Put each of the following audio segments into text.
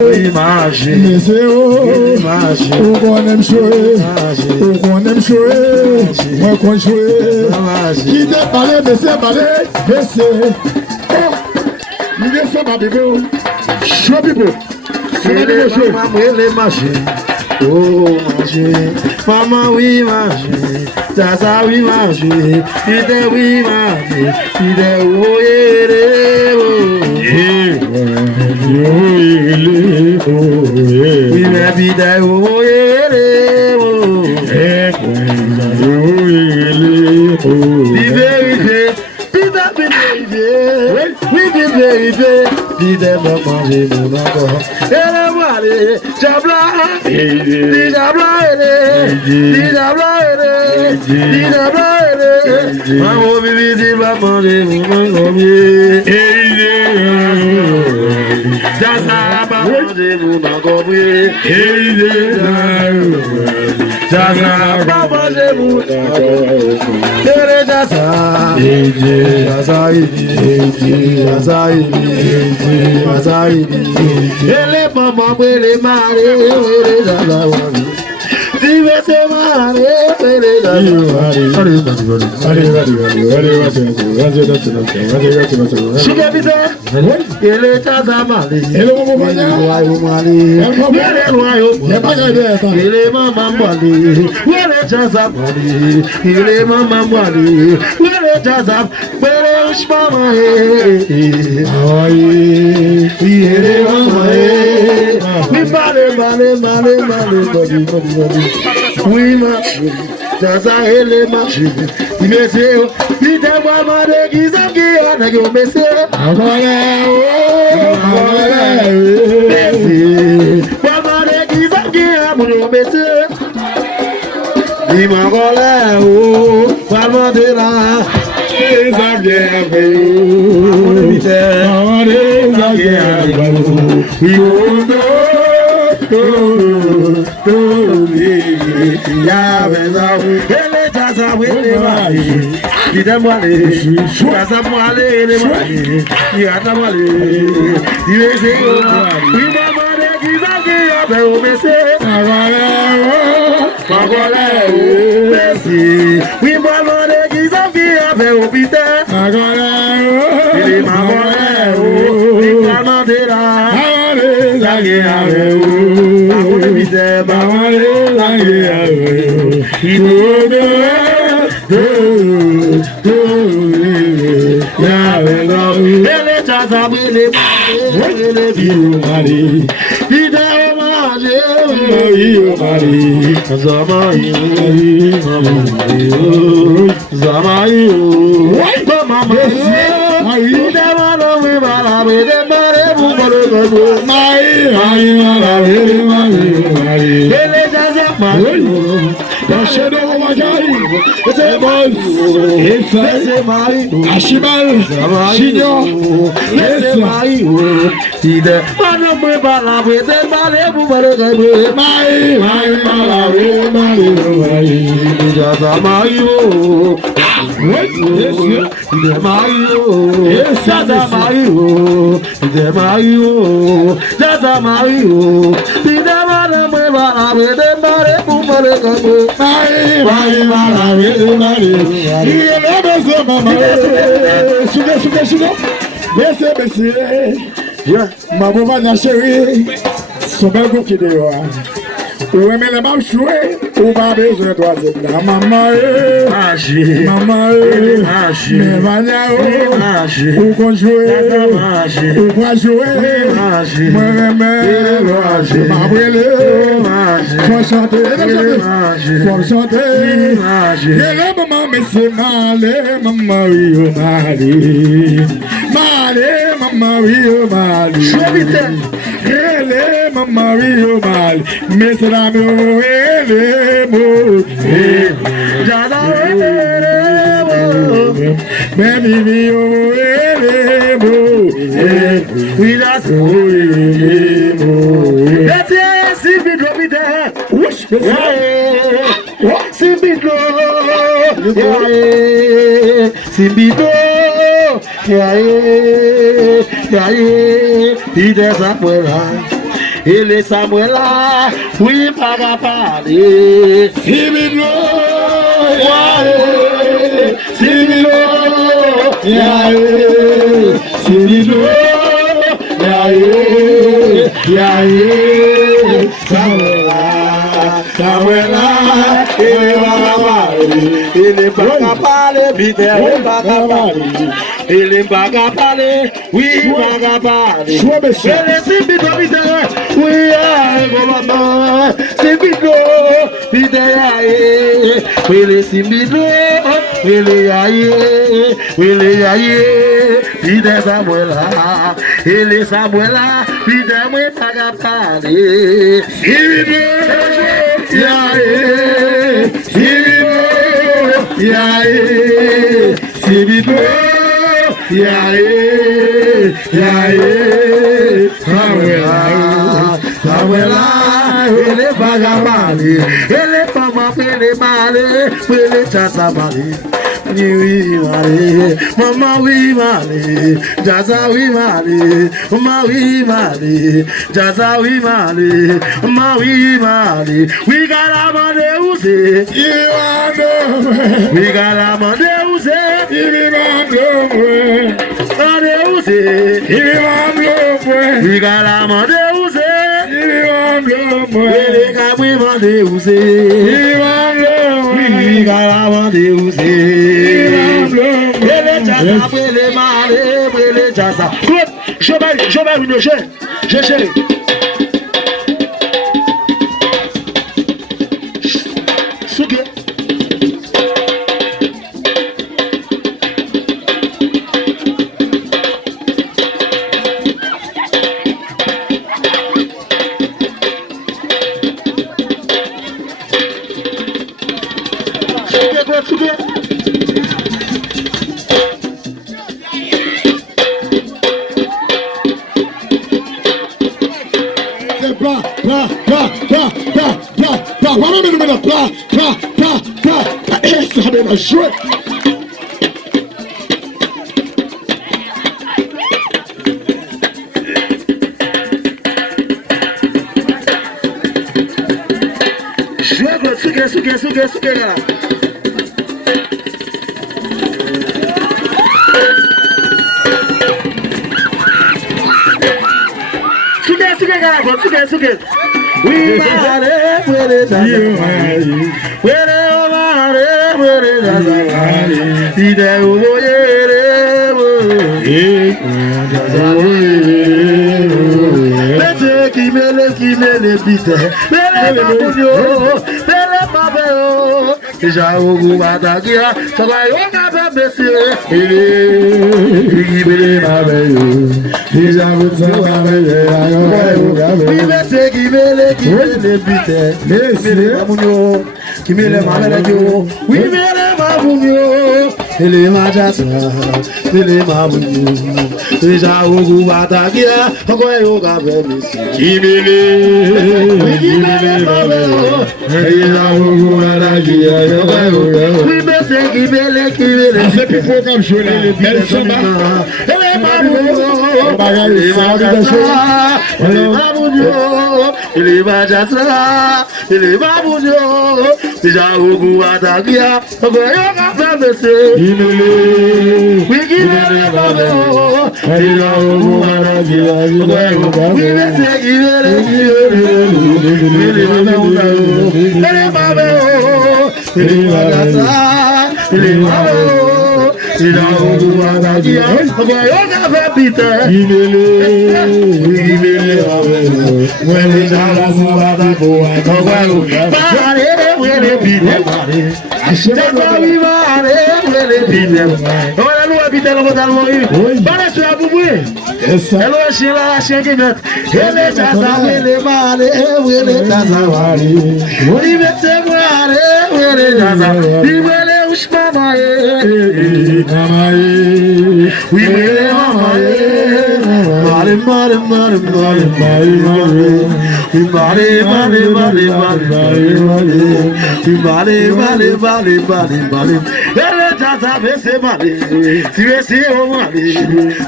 Imagem, o bonem choe, o bonem choe, moi con choe, qui te balé, baissé, il est ma bébé, chaud bébé, ele imagem, oh imagem, maman oui imagem, Zaza oui imagem, ide oui imagem, ide oye we may be there, be very good, be that be we be very good, be there, but manger mon encore. Et la voile, Jabla, maman be busy, but manger mon encore. Jaza ba manger mon encore. Jaza ba manger mon ele mama ele mare ele jaza Dive se mare ele jaza Shigabita ele jaza male ele ele mama male ele jaza male ele mama male ele jaza ele mama ele mama mi male oui ma jaza ele ma imeseo idemwa mare gizangi anage umeseo amale mare gizangi amune umeseo imagole o palmadera gizangi ele jaza wele mari idemwale jaza mwale ele mari yata mwale diweze wi mama de gizangi abe omese magole besi wi mama de gizangi abe obite ele magole wi mama de la Zage abe o obite magole zage abe ele jaza ele biu mari ida mari iyo mari zamai mama ida mara we mara we de mare bu mare mai mara we mari ele jaza mari Başarı olacağım. Zemol, Zemai, Ashibal, Shinyo, Zemai, Ide, Manu Bala, with the Balebu, Mai, Jazamayo, Jazamayo, Women about shui, Uba besoin de la maman, maman, Nevania, ou qu'on jouer, ou pas jouer, moi-même, faut chanter, faut chanter, et la maman, mais c'est malé, maman, oui, oh, malé, maman, oui, oh, malé, maman, oui, oh, malé, mais c'est la Jaza baby bio we just let's see me drop it there whoosh see me drop see me drop he does up well il est Samuel là, oui, pas parler. Similo, yae, Similo, yae, Similo, yae, yae, Samuel là, il est pas parler, vite, il pas parler. Il est pas parler, oui, pas parler. C'est vite, oui, maman, c'est vite, vite, oui, les simbido, oui, les aïe, oui, les aïe, vite, Samuel, il est Samuel, vite, moi, pas parler. Simbido, yae, simbido, yae, simbido. Yae, yae, Samuela, ele vagamali, ele fama pele male, pele chasa male. Oui male, mama oui male, jaza oui male, mama oui male, jaza oui male, mama oui male. We got a money use, you are no. We got a money use, you are no. Money use, you are no. We got a money use, you are no. We got we money use, you are no. We got a money use. Je vais une je chérie. Souké. Souké. Suke. We mare, puede y de qui me le bite, já o guarda-guia, só vai o cabeça, ele me veio, e já o que me bite, que me leva ele majaça, ele mamunho, e já o guarda-guia, agora eu gabebe, que me leva, e já o guarda-guia. We may say give it. Say people come show them. Ele vai já o guarda-guia, agora eu gabebe, we give it. Ele já o guarda-guia, agora eu gabebe. We may say give Vale. Jaza vese male, si vese o male,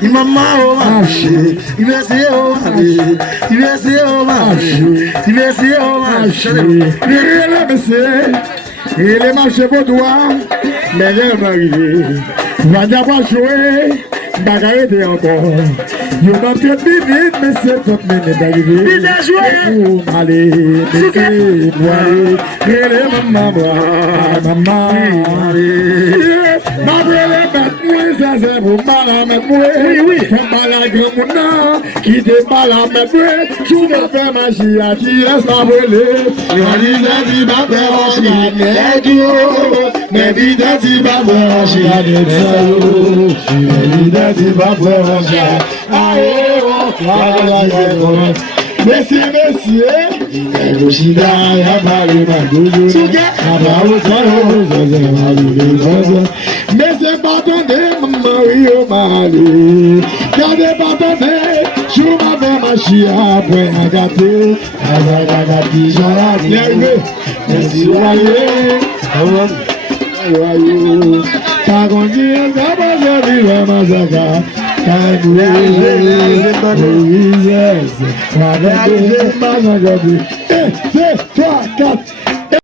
imama o male, si vese o male, si vese o male, si vese o male. Il est marché pour toi, mais il est marié. Va d'abord jouer, bagarre de encore. You not get me vite, mais c'est toute minute d'arriver. Il a joué. Allez, c'est moi. Il est maman, maman. Ma belle battre-moi, ça c'est pour mal à mettre-moi. Oui. Comme mal à grand-mouna, qui déballe à mettre-moi. Je me fais magie à qui est la brûlée. Mais vite, tu vas voir, j'ai la Messi, mais c'est pas ton Mario Mali. Gardez pas ton je m'avais ma chia après un gâteau. Azagagati, j'en ai merci, Wayo, Tagonji, Gabaza, Viva Mazaga, Kagwe, 1, 2, 3, 4.